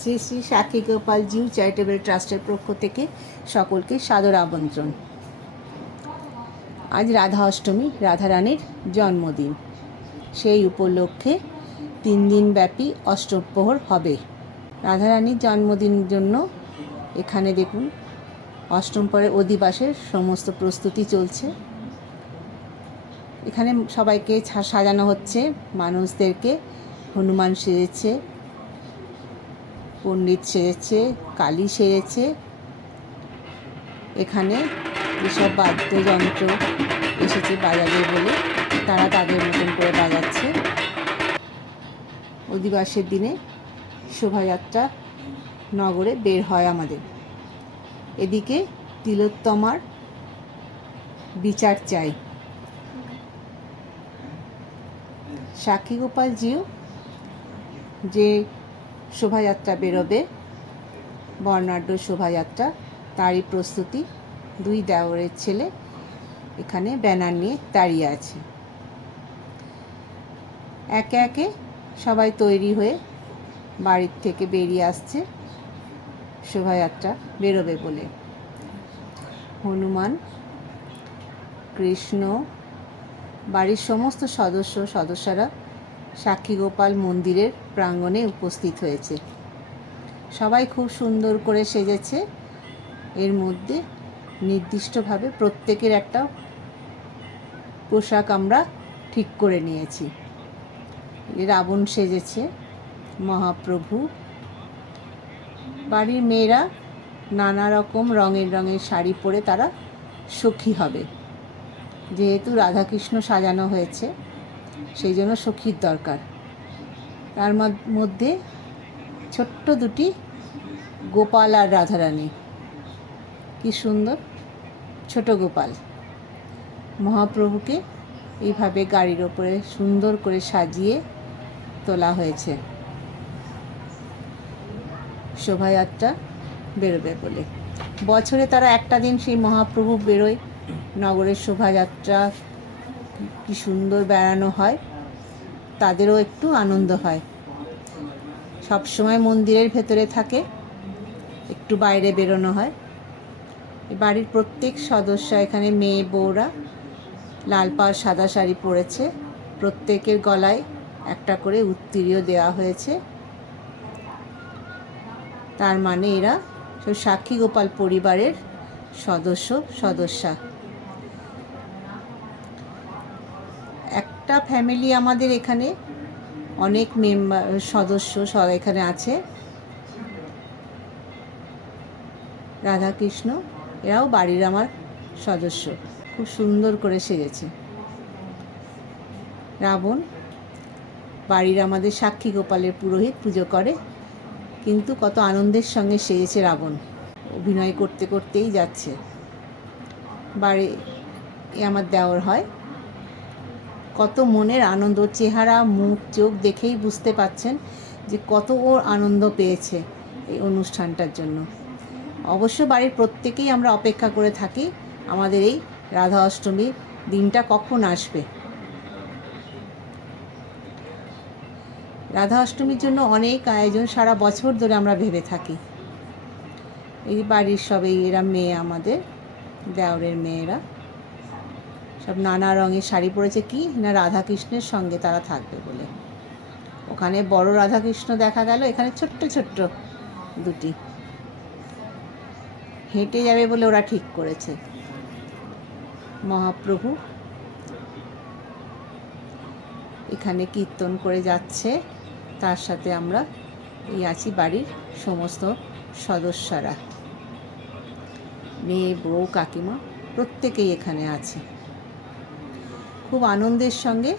শ্রী শ্রী সাক্ষী গোপাল জিউ চ্যারিটেবল ট্রাস্টের পক্ষ থেকে সকলকে সাদর আমন্ত্রণ। আজ রাধা অষ্টমী, রাধারানীর জন্মদিন। সেই উপলক্ষে 3 দিন ব্যাপী অষ্টপ্রহর হবে। রাধারানীর জন্মদিনের জন্য এখানে দেখুন অষ্টম প্রহরের অধিবাসের সমস্ত প্রস্তুতি চলছে। এখানে সবাইকে সাজানো হচ্ছে, মানুষদেরকে। হনুমান সেজেছে, পণ্ডিত সেজেছে, কালী সেজেছে। এখানে এসব বাদ্যযন্ত্র এসেছে বাজাবে বলে তারা তাদের মতন করে বাজাচ্ছে। অধিবাসের দিনে শোভাযাত্রা নগরে বের হয় আমাদের। এদিকে তিলোত্তমার বিচার চাই। সাক্ষী গোপাল জিউ যে শোভাযাত্রা বেরোবে, বর্ণাঢ্য শোভাযাত্রা, তারই প্রস্তুতি। 2 দেওরের ছেলে এখানে ব্যানার নিয়ে দাঁড়িয়ে আছে। একে একে সবাই তৈরি হয়ে বাড়ির থেকে বেরিয়ে আসছে শোভাযাত্রা বেরোবে বলে। হনুমান, কৃষ্ণ, বাড়ির সমস্ত সদস্যরা সাক্ষী গোপাল মন্দিরের প্রাঙ্গণে উপস্থিত হয়েছে। সবাই খুব সুন্দর করে সেজেছে। এর মধ্যে নির্দিষ্টভাবে প্রত্যেকের একটা পোশাক আমরা ঠিক করে নিয়েছি। রাবণ সেজেছে মহাপ্রভু। বাড়ির মেয়েরা নানা রকম রঙের শাড়ি পরে তারা সখী হবে। যেহেতু রাধাকৃষ্ণ সাজানো হয়েছে, সেই জন্য সখীর দরকার। তার মধ্যে ছোট্ট 2টি গোপাল আর রাধারানী, কি সুন্দর ছোট গোপাল। মহাপ্রভুকে এইভাবে গাড়ির ওপরে সুন্দর করে সাজিয়ে তোলা হয়েছে শোভাযাত্রা বেরোবে বলে। বছরে তারা একটা দিন সেই মহাপ্রভু বেরোয়, নগরের শোভাযাত্রা কি সুন্দর বেড়ানো হয়, তাদেরও একটু আনন্দ হয়। সব সময় মন্দিরের ভেতরে থাকে, একটু বাইরে বেরোনো হয়। বাড়ির প্রত্যেক সদস্য, এখানে মেয়ে বউরা লাল পাড় সাদা শাড়ি পরেছে। প্রত্যেকের গলায় একটা করে উত্তীরীয় দেওয়া হয়েছে। তার মানে এরা সব সাক্ষী গোপাল পরিবারের সদস্যা। একটা ফ্যামিলি আমাদের এখানে অনেক সদস্য এখানে আছে। রাধাকৃষ্ণ এরাও বাড়ির আমার সদস্য। খুব সুন্দর করে সেজেছে। রাবণ বাড়ির আমাদের সাক্ষী গোপালের পুরোহিত, পুজো করে, কিন্তু কত আনন্দের সঙ্গে সেজেছে রাবণ। অভিনয় করতে করতেই যাচ্ছে। বাড়ি আমার দেওর হয়, কত মনের আনন্দ। চেহারা, মুখ, চোখ দেখেই বুঝতে পাচ্ছেন যে কত ওর আনন্দ পেয়েছে এই অনুষ্ঠানটার জন্য। অবশ্য বাড়ির প্রত্যেকেই আমরা অপেক্ষা করে থাকি আমাদের এই রাধা অষ্টমীর দিনটা কখন আসবে। রাধা অষ্টমীর জন্য অনেক আয়োজন সারা বছর ধরে আমরা ভেবে থাকি। এই বাড়ির সবাই, এরা মেয়ে, আমাদের দেওরের মেয়েরা সব নানা রঙের শাড়ি পরেছে, কি না রাধাকৃষ্ণের সঙ্গে তারা থাকবে বলে। ওখানে বড় রাধাকৃষ্ণ দেখা গেল, এখানে ছোট্ট 2টি হেঁটে যাবে বলে ওরা ঠিক করেছে। মহাপ্রভু এখানে কীর্তন করে যাচ্ছে, তার সাথে আমরা এই আছি বাড়ির সমস্ত সদস্যরা, মেয়ে, বউ, কাকিমা, প্রত্যেকেই এখানে আছে। খুব আনন্দের সঙ্গে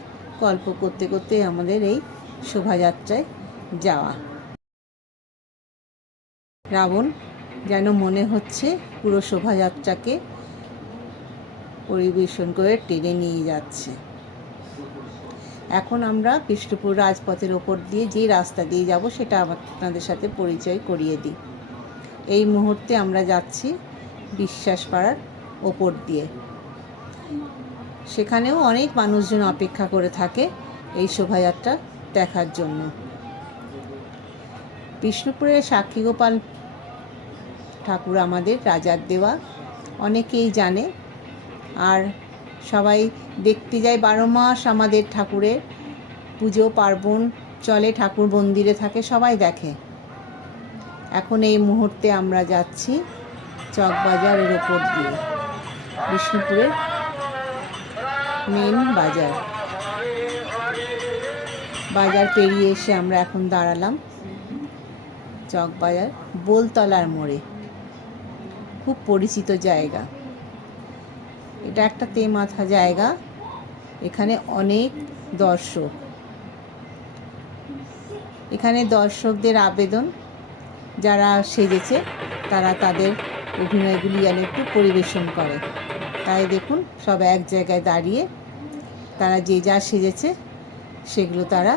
গল্প করতে করতে আমাদের এই শোভাযাত্রায় যাওয়া। রাবণ যেন মনে হচ্ছে পুরো শোভাযাত্রাকে পরিবেশন করে টেনে নিয়ে যাচ্ছে। এখন আমরা বিষ্ণুপুর রাজপথের ওপর দিয়ে যে রাস্তা দিয়ে যাব সেটা আপনাদের সাথে পরিচয় করিয়ে দিই। এই মুহূর্তে আমরা যাচ্ছি বিশ্বাসপাড়ার ওপর দিয়ে। সেখানেও অনেক মানুষজন অপেক্ষা করে থাকে এই শোভাযাত্রা দেখার জন্য। বিষ্ণুপুরের সাক্ষীগোপাল ঠাকুর আমাদের রাজার দেওয়া, অনেকেই জানে। আর সবাই দেখতে যায় 12 মাস আমাদের ঠাকুরের পুজো পার্বণ চলে, ঠাকুর মন্দিরে থাকে, সবাই দেখে। এখন এই মুহূর্তে আমরা যাচ্ছি চকবাজারের ওপর দিয়ে, বিষ্ণুপুরের মেন বাজার। বাজার পেরিয়ে এসে আমরা এখন দাঁড়ালাম চকবাজার বোলতলার মোড়ে। খুব পরিচিত জায়গা, এটা একটা তেমাথা জায়গা। এখানে অনেক দর্শক, এখানে দর্শকদের আবেদন, যারা সেজেছে তারা তাদের অভিনয়গুলি যেন একটু পরিবেশন করে। তাই দেখুন সব এক জায়গায় দাঁড়িয়ে তারা যে যা সেজেছে সেগুলো তারা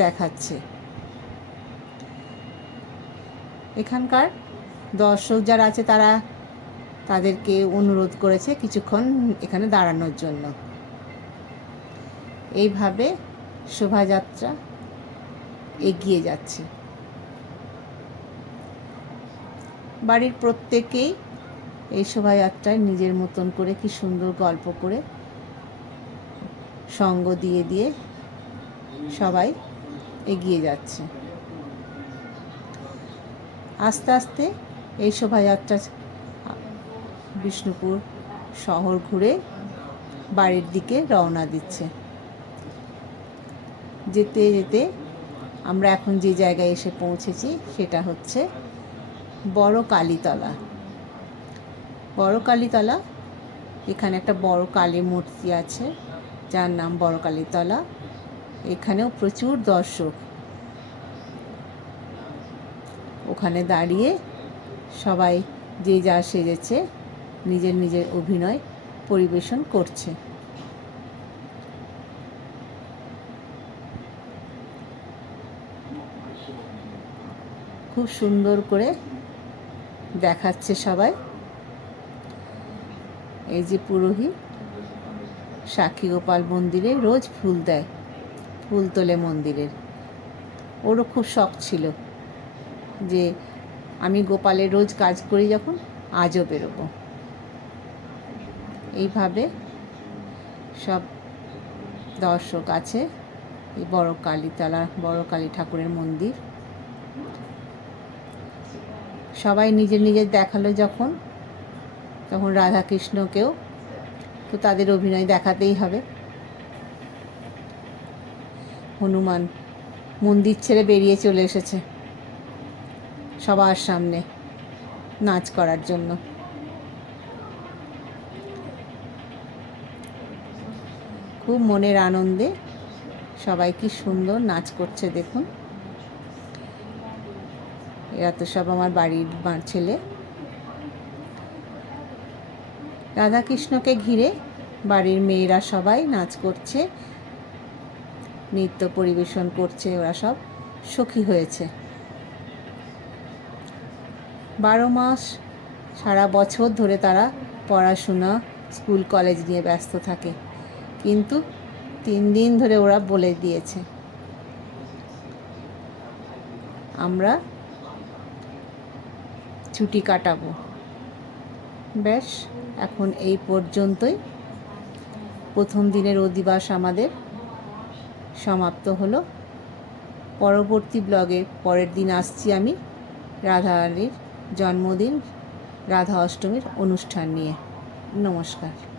দেখাচ্ছে। এখানকার দর্শক যারা আছে তারা তাদেরকে অনুরোধ করেছে কিছুক্ষণ এখানে দাঁড়ানোর জন্য। এইভাবে শোভাযাত্রা এগিয়ে যাচ্ছে। বাড়ির প্রত্যেকেই এই শোভাযাত্রায় নিজের মতন করে কি সুন্দর গল্প করে সঙ্গ দিয়ে দিয়ে সবাই এগিয়ে যাচ্ছে। আস্তে আস্তে এই শোভাযাত্রা বিষ্ণুপুর শহর ঘুরে বাড়ির দিকে রওনা দিচ্ছে। যেতে যেতে আমরা এখন যে জায়গায় এসে পৌঁছেছি সেটা হচ্ছে বড় কালীতলা। বড় কালীতলা, এখানে একটা বড় কালী মূর্তি আছে যার নাম বড় কালীতলা। এখানেও প্রচুর দর্শক, ওখানে দাঁড়িয়ে সবাই যে যা সেজেছে নিজের নিজের অভিনয় পরিবেশন করছে। খুব সুন্দর করে দেখাচ্ছে সবাই। এই যে পুরোহিত সাক্ষীগোপাল মন্দিরে রোজ ফুল দেয়, ফুল তোলে মন্দিরের। ওরও খুব শখ ছিল যে আমি গোপালের রোজ কাজ করি যখন, আজও বেরোবো। এইভাবে সব দর্শক আছে। এই বড় কালীতলা, বড় কালী ঠাকুরের মন্দির। সবাই নিজের নিজের দেখালো যখন, তখন রাধাকৃষ্ণকেও তো তাদের অভিনয় দেখাতেই হবে। হনুমান মন্দির ছেড়ে বেরিয়ে চলে এসেছে সবার সামনে নাচ করার জন্য। খুব মনের আনন্দে সবাই কি সুন্দর নাচ করছে দেখুন। এরা তো সব আমার বাড়ির ছেলে। রাধাকৃষ্ণকে ঘিরে বাড়ির মেয়েরা সবাই নাচ করছে, নৃত্য পরিবেশন করছে। ওরা সব সখী হয়েছে। 12 মাস সারা বছর ধরে তারা পড়াশোনা, স্কুল কলেজ নিয়ে ব্যস্ত থাকে, কিন্তু 3 দিন ধরে ওরা বলে দিয়েছে আমরা ছুটি কাটাবো। ব্যাস, এখন এই পর্যন্তই। প্রথম দিনের অধিবাস আমাদের সমাপ্ত হলো। পরবর্তী ব্লগে পরের দিন আসছি আমি রাধা রানীর জন্মদিন, রাধা অষ্টমীর অনুষ্ঠান নিয়ে। নমস্কার।